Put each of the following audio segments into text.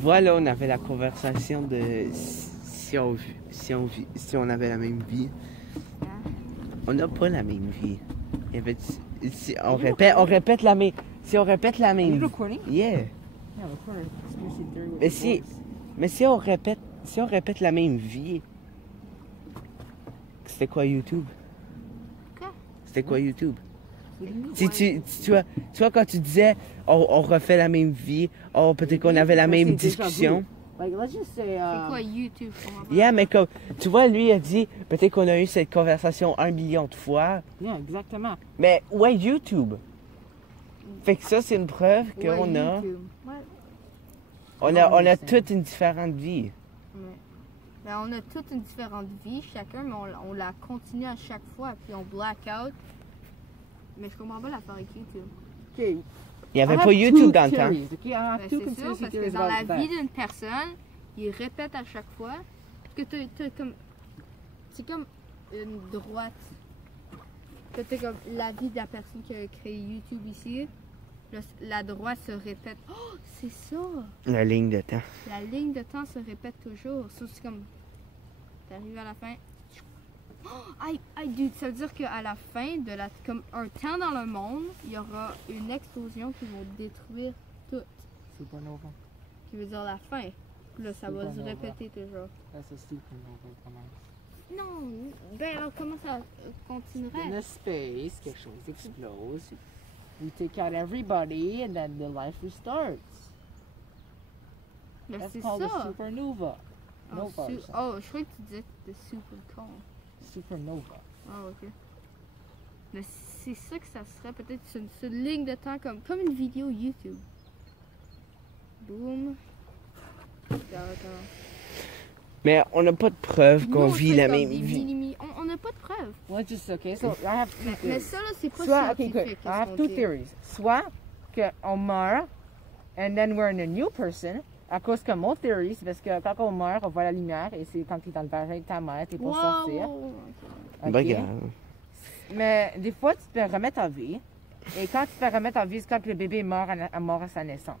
Voilà, on avait la conversation de si on avait la même vie. On n'a pas la même vie. Si on répète la même. Si on répète la même. Yeah. Mais si on répète la même vie. C'était quoi YouTube? Quoi? C'était quoi YouTube? Si tu vois, quand tu disais on refait la même vie, peut-être qu'on avait la même discussion. C'est quoi YouTube? Yeah, mais comme, tu vois, lui a dit, peut-être qu'on a eu cette conversation 1 million de fois. Yeah, exactement. Mais ouais, YouTube. Fait que ça, c'est une preuve qu'on a. On a toute une différente vie. Ben, on a toute une différente vie, chacun, mais on la continue à chaque fois, puis on black out. Mais je comprends pas l'affaire avec YouTube. Okay. Il n'y avait pas YouTube dans le temps. Ben, c'est sûr, parce que dans la vie d'une personne, il répète à chaque fois. Parce que t'as comme... C'est comme une droite. T'as comme la vie de la personne qui a créé YouTube ici. La droite se répète. Oh, c'est ça! La ligne de temps. La ligne de temps se répète toujours. Ça, c'est comme... T'arrives à la fin... Oh, aïe, dude, ça veut dire qu'à la fin de comme un temps dans le monde, il y aura une explosion qui va détruire tout. Supernova. Qui veut dire la fin. Là, ça va se répéter toujours. C'est supernova, comment? Non, ben alors comment ça continuerait? In the space, quelque chose explose. We take out everybody and then the life restarts. Mais That's c'est called a ça. supernova. Oh, je croyais que tu disais de super con. Supernova. Ah, ok. Mais c'est ça que ça serait peut-être une ligne de temps comme une vidéo YouTube. Boom. Mais on n'a pas de preuve qu'on vit la même vie. On n'a pas de preuve. Well, just okay. So I have two theories. Mais ça là, c'est pas Soit, okay, scientifique. good. I have two theories. Soit qu'on meurt and then we're in a new person. À cause que mon théorie, c'est parce que quand on meurt, on voit la lumière et c'est quand tu es dans le vagin de ta mère, tu es pour sortir. Okay. Regarde. Mais des fois, tu te remettre en vie. Et quand tu te remettre en vie, c'est quand le bébé est mort à sa naissance.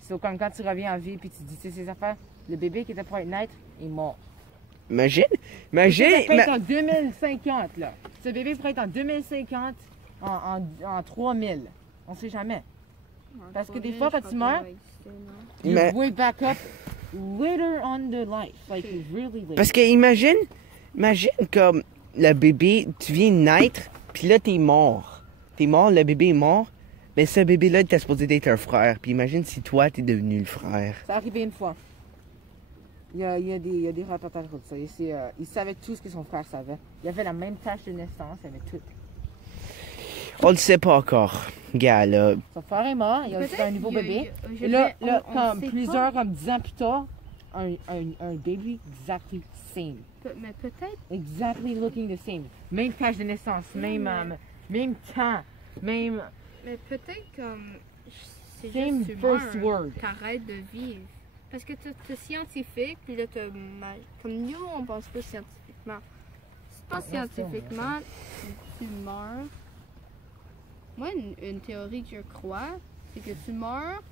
C'est comme quand tu reviens en vie et tu dis, tu sais, ces affaires, le bébé qui était pour être naître est mort. Imagine. Ça peut être en 2050, là. Ce bébé pourrait être en 2050, en 3000. On sait jamais. Parce que des fois, quand tu meurs, you wake back up later on the life. Like, really late. Parce que imagine comme le bébé, tu viens de naître, puis là, t'es mort. T'es mort, le bébé est mort, mais ce bébé-là, t'es supposé d'être un frère. Puis imagine si toi, t'es devenu le frère. Ça arrivé une fois. Il y a des reportages comme ça. Il savait tout ce que son frère savait. Il avait la même tâche de naissance, il avait tout. On le sait pas encore. Gars, là. Son frère est mort, il a aussi un nouveau bébé. Et là, comme plusieurs, comme 10 ans plus tard, un baby exactly same. Mais peut-être. Exactly looking the same. Même tâche de naissance, même temps, même. Mais peut-être comme. C'est same juste first word. T'arrêtes de vivre. Parce que t'es scientifique, puis là comme nous, on pense pas scientifiquement. C'est pas scientifiquement, tu meurs. Moi, une théorie que je crois, c'est que tu meurs,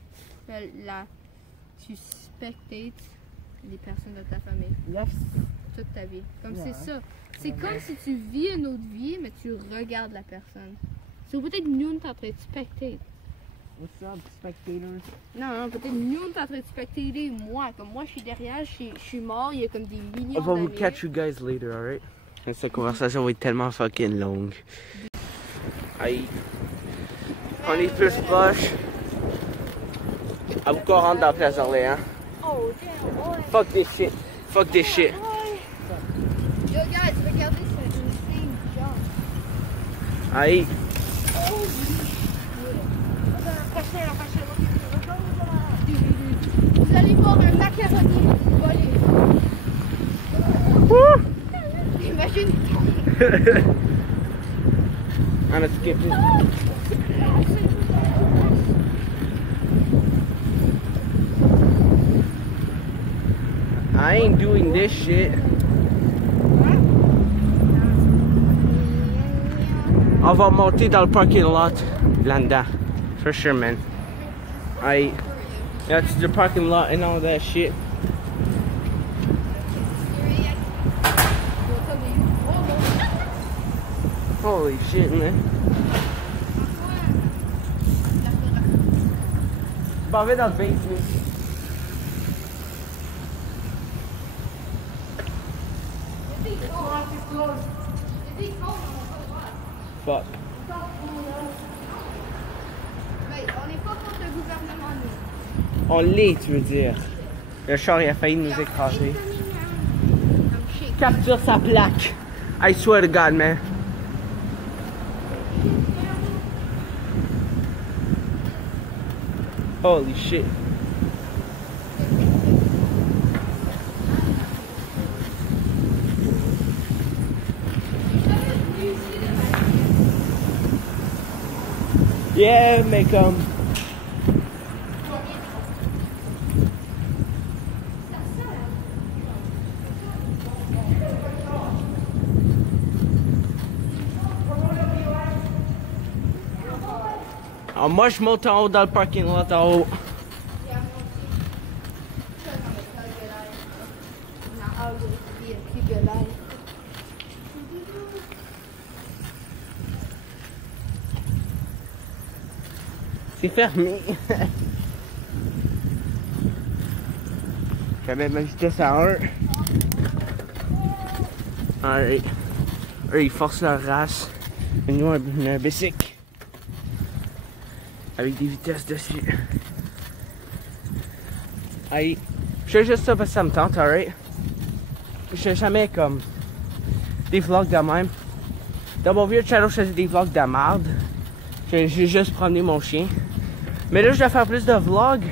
tu spectates les personnes de ta famille. Yes. Toute ta vie. Comme c'est ça. C'est comme si tu vis une autre vie, mais tu regardes la personne. C'est peut-être nous, on est en train de spectater. What's up, spectators? Non, peut-être nous, on est en train de spectater moi. Comme moi, je suis derrière, je suis mort, il y a comme des millions On va vous d'années. catch you guys later, alright? Cette conversation va être tellement fucking longue. Aïe. On est plus proche. À vous qu'on rentre dans la place d'Orléans. Oh, damn, boy. Fuck this shit. Fuck this shit. Yo, guys, regardez, c'est une scène jump. Aïe. Vous allez voir un macaroni volé. Imagine. On a skipped it. I ain't doing this shit. On va monter dans le parking lot là-dedans. For sure, man. Alright. Yeah, it's the parking lot and all that shit. Holy shit, man. Bah, on va dans le basement. Fuck. On n'est pas contre le gouvernement, nous. On l'est, tu veux dire. Le char il a failli nous écraser. Capture sa plaque. I swear to God, man. Holy shit. Yeah, mais comme... Alors moi je monte en haut dans le parking lot en haut. C'est fermé. J'avais ma vitesse à 1. Alright. Eux ils forcent leur race. Et nous on a un bicycle. Avec des vitesses dessus. Aïe. Je fais juste ça parce que ça me tente, alright? Je fais jamais comme des vlogs de même. Dans mon vieux channel, je faisais des vlogs de merde. J'ai juste promené mon chien. Mais là, je dois faire plus de vlogs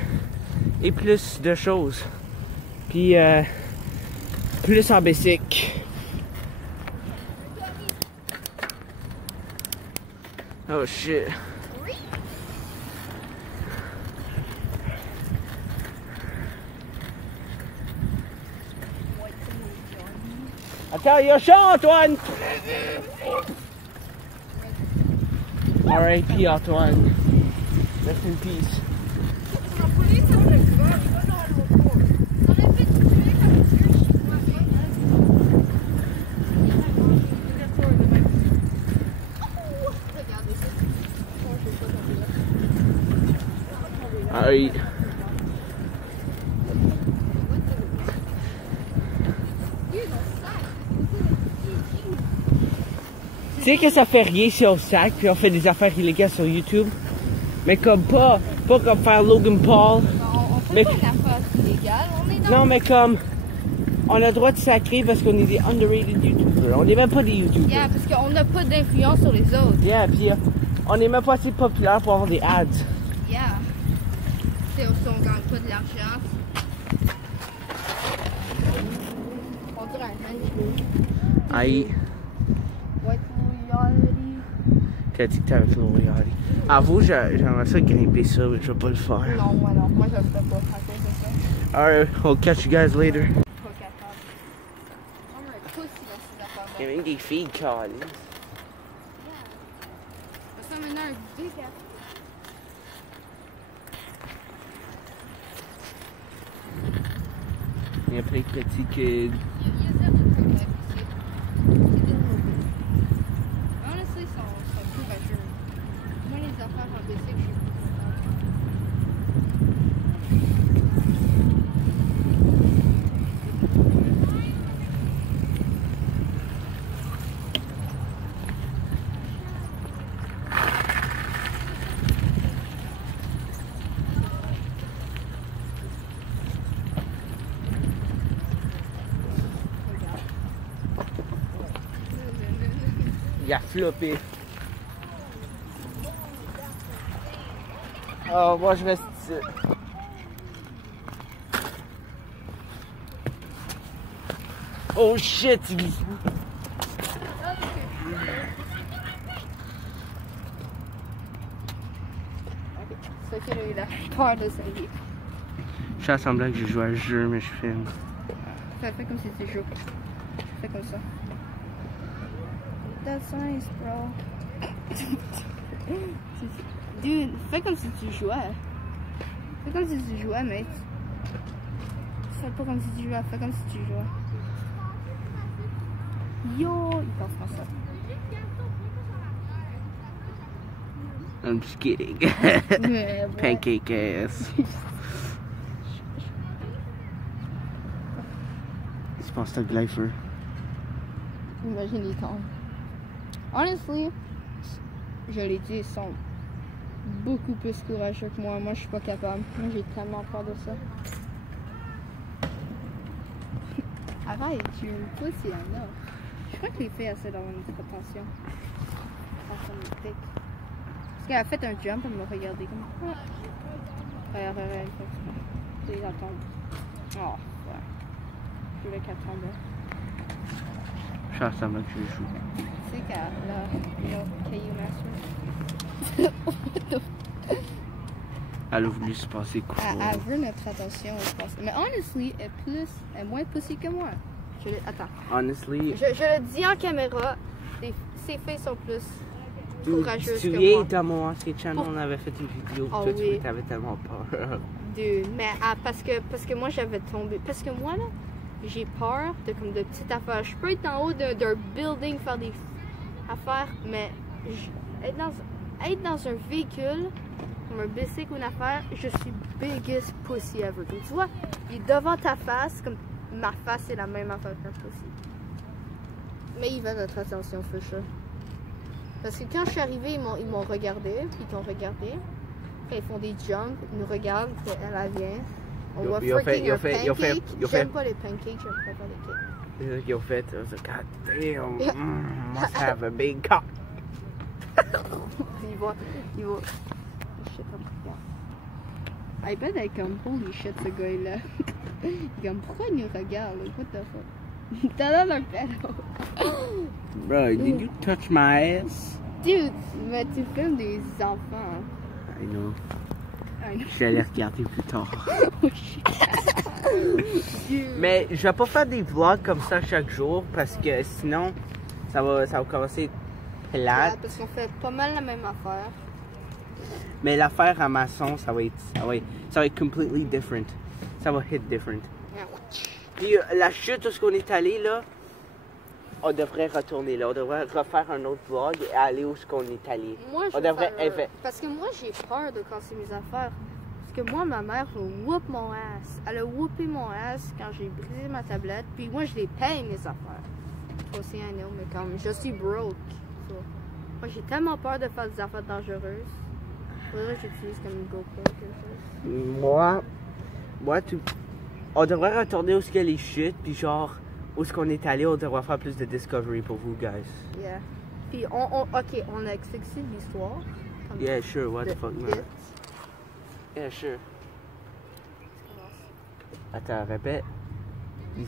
et plus de choses. Puis, plus en bicycle. Oh shit. Attends, il y a chat, Antoine! R.I.P. Antoine. Rest in peace. Alright. Tu sais que ça fait rien si on sac puis on fait des affaires illégales sur YouTube. Mais comme pas comme faire Logan Paul. On fait pas d'affaires illégales, on est dans... Non mais comme on a le droit de sacrer parce qu'on est des underrated YouTubers. On n'est même pas des YouTubers. Yeah, parce qu'on n'a pas d'influence sur les autres. Yeah, puis on n'est même pas assez populaire pour avoir des ads. Yeah. Tu sais, on gagne pas de l'argent. On dirait un Aïe. T'as dit que t'avais fait le Yachty. Avoue, j'aimerais ça grimper ça, mais je vais pas le faire. Non, moi non. Moi, je le ferais pas. C'est ça. Alright, we'll catch you guys later. Pas capable. On a un pouce dans ces affaires-là. Il y a même des filles qui calent. Ça maintenant un big affaire. Il y a plein de petits kids. Honestly, sont plus vacheux. Moi, les affaires en bicycle, je suis plus Il a floppé. Oh, moi je reste ici. Oh shit, il glisse. C'est qu'il a eu la peur de sa vie. Je suis à semblant que j'ai joué à ce jeu, mais je filme. Fais comme si tu joues. Fais comme ça. That's nice, bro. Dude, fais comme si tu jouais. Fais comme si tu jouais, mec. Fais pas comme si tu jouais, fais comme si tu jouais. Yo, il parle français. I'm just kidding. Pancake ass. Je pense que c'est Glyfer. Imagine, il tombe. Honestly, je l'ai dit, ils sont beaucoup plus courageux que moi. Moi, je suis pas capable. Moi, j'ai tellement peur de ça. Arrête, tu veux pas s'il y en a. Je crois que les filles essaient d'avoir une attention. Parce qu'elle a fait un jump, elle m'a regardé comme. Regarde, ils attendent. Oh, ouais. Je voulais qu'elle tombe. Je suis semblant que je joue. Tu sais qu'elle a caillou master. Elle a voulu se passer cool. Elle veut notre attention, je pense. Mais honestly, elle est moins pussy que moi. Attends. Honestly. Je le dis en caméra, ses filles sont plus courageuses que moi. Tu te souviens, dans mon ancien channel, on avait fait une vidéo. Oh, toi, oui. tu avais tellement peur. Dude, mais parce que moi, j'avais tombé. Parce que moi, là, j'ai peur de petites affaires. Je peux être en haut d'un building, faire des affaires, mais être dans un véhicule, comme un bicycle ou une affaire, je suis biggest pussy ever. Donc, tu vois, il est devant ta face, comme ma face, c'est la même affaire qu'un pussy. Mais il veut notre attention, for sure. Parce que quand je suis arrivée, ils m'ont regardé, puis ils t'ont regardé. Quand ils font des jumps, ils nous regardent, puis elle vient. On voit freaking un pancake. J'aime pas les pancakes, je préfère les cakes. You'll fit. I was like, God damn, must have a big cock. Il voit. Shit, I bet elle est comme, holy shit, ce gars-là. Il est comme, pourquoi il nous regarde? What the fuck? T'as l'air d'un pédo. Bro, did you touch my ass? Dude, mais tu filmes des enfants. I know. Je vais aller regarder plus tard. Mais je vais pas faire des vlogs comme ça chaque jour parce que sinon ça va commencer plate. Ouais, parce qu'on fait pas mal la même affaire. Mais l'affaire à maçon, ça va être completely different. Ça va hit different. Puis la chute où on est allé là, on devrait retourner là. On devrait refaire un autre vlog et aller où on est allé. Moi, je parce que moi, j'ai peur de casser mes affaires. Parce que moi, ma mère va whoop mon ass. Elle a whoopé mon ass quand j'ai brisé ma tablette. Puis moi, je les paye, mes affaires. Aussi, I know, mais comme je suis broke. So. Moi, j'ai tellement peur de faire des affaires dangereuses. Faudrait que j'utilise comme une GoPro ou quelque chose. Moi, on devrait retourner où est-ce les chutes, puis genre, où est-ce qu'on est allé, on devrait faire plus de discovery pour vous, guys. Yeah. Puis, ok, on a expliqué l'histoire. Yeah, sure, what the fuck, man. Yeah, sure. Attends, répète.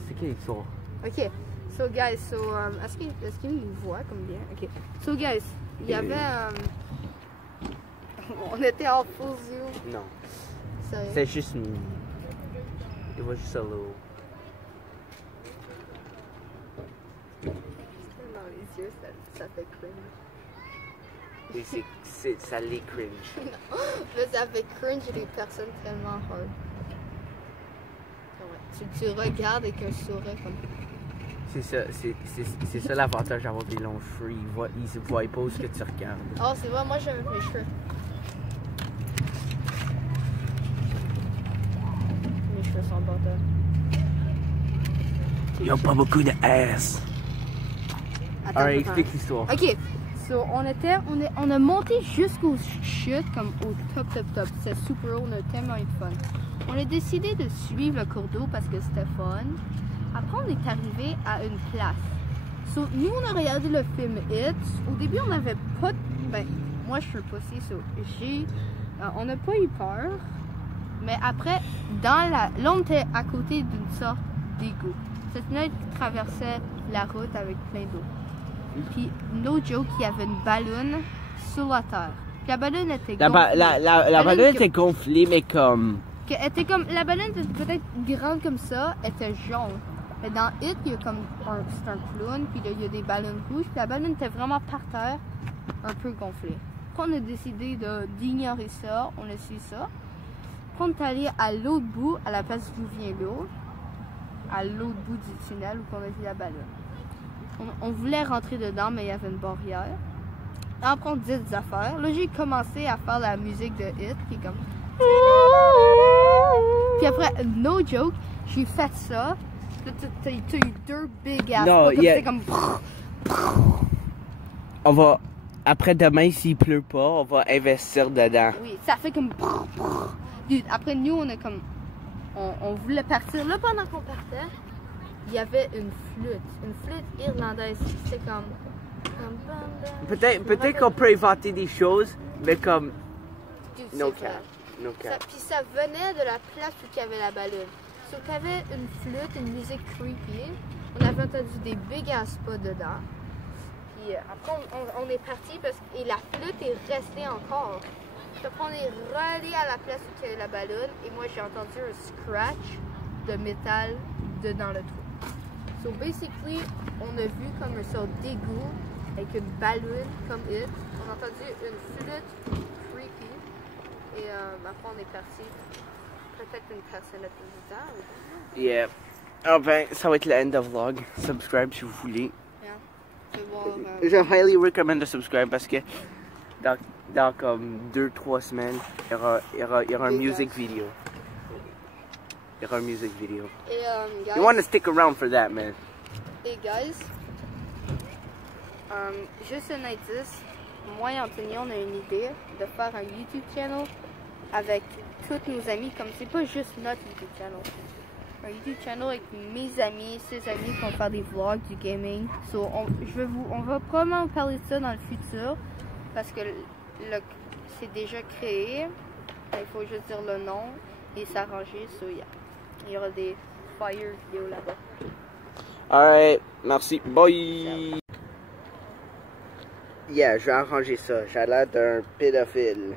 C'est quelle histoire? Ok, so guys, est-ce qu'il nous voit comme bien? Ok, so guys, il y avait... on était en full zoom. Non. C'est juste me. It was just a little. Dans les yeux, ça fait cringe. Oui, ça les cringe. Non, mais ça fait cringe des personnes tellement hard. Ouais, tu regardes avec un sourire comme... C'est ça l'avantage d'avoir des longs cheveux. Ils se voient pas où ce que tu regardes. Oh, c'est vrai, moi j'aime mes cheveux. Mes cheveux sont bâteurs. Ils ont pas beaucoup de ass. Alright, explique l'histoire. Ok, so on a monté jusqu'aux chutes, comme au top. C'est super haut, on a tellement eu de fun. On a décidé de suivre le cours d'eau parce que c'était fun. Après, on est arrivé à une place. So, nous, on a regardé le film It. Au début, on n'avait pas... moi, je suis pussy, so on n'a pas eu peur. Mais après, là, on était à côté d'une sorte d'égout. Cette fenêtre traversait la route avec plein d'eau. Puis, no joke, il y avait une ballonne sur la terre. Puis la ballonne était gonflée. La ballonne était gonflée, mais comme... La ballonne était peut-être grande comme ça, elle était jaune. Mais dans It, il y a comme c'est un clown, puis là, il y a des ballons rouges, puis la ballonne était vraiment par terre, un peu gonflé. Après, on a décidé d'ignorer ça, on a su ça. Après, on est allé à l'autre bout, à la place d'où vient l'eau, à l'autre bout du tunnel où on a vu la ballonne. On voulait rentrer dedans, mais il y avait une barrière. Après, on dit des affaires. Là, j'ai commencé à faire la musique de Hit, qui est comme... Puis après, no joke, j'ai fait ça. Là, t'as eu deux big ass. Non, c'est comme... On va... Après demain, s'il pleut pas, on va investir dedans. Oui, ça fait comme... Dude, après, nous, on a comme... On voulait partir. Là, pendant qu'on partait, il y avait une flûte irlandaise. C'était comme... Peut-être qu'on peut inventer des choses, mais comme... Dude, No cap. No cap. Puis ça venait de la place où il y avait la ballonne. Donc il y avait une flûte, une musique creepy. On avait entendu des big ass spots dedans. Puis après on est parti parce que la flûte est restée encore. Donc on est relé à la place où il y avait la ballonne et moi j'ai entendu un scratch de métal dans le trou. So basically, on a vu comme un sort d'égout avec une ballonne comme it. On a entendu une flûte creepy. Et après on est parti. Peut-être une personne à plus de temps. Yeah. Enfin, ça va être le end of vlog. Subscribe si vous voulez. Yeah. Je highly recommend de subscribe parce que dans comme 2-3 semaines, il y aura une music video. Il y aura une music video. Et guys, you want to stick around for that, man. Et guys, juste un indice, moi et Anthony, on a une idée de faire un YouTube channel avec tous nos amis, comme c'est pas juste notre YouTube channel. Un YouTube channel avec mes amis, ses amis qui vont faire des vlogs, du gaming. So, on va probablement parler de ça dans le futur parce que c'est déjà créé. Il faut juste dire le nom et s'arranger. So, yeah. Il y aura des fire vidéos là-bas. Alright, merci. Bye. Yeah, je vais arranger ça. J'ai l'air d'un pédophile.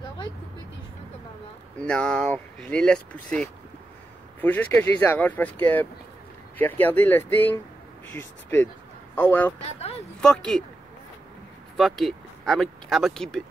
J'aurais coupé tes cheveux comme maman. Non, je les laisse pousser. Faut juste que je les arrange parce que j'ai regardé le thing, je suis stupide. Oh well. Fuck it. Fuck it. I'ma keep it.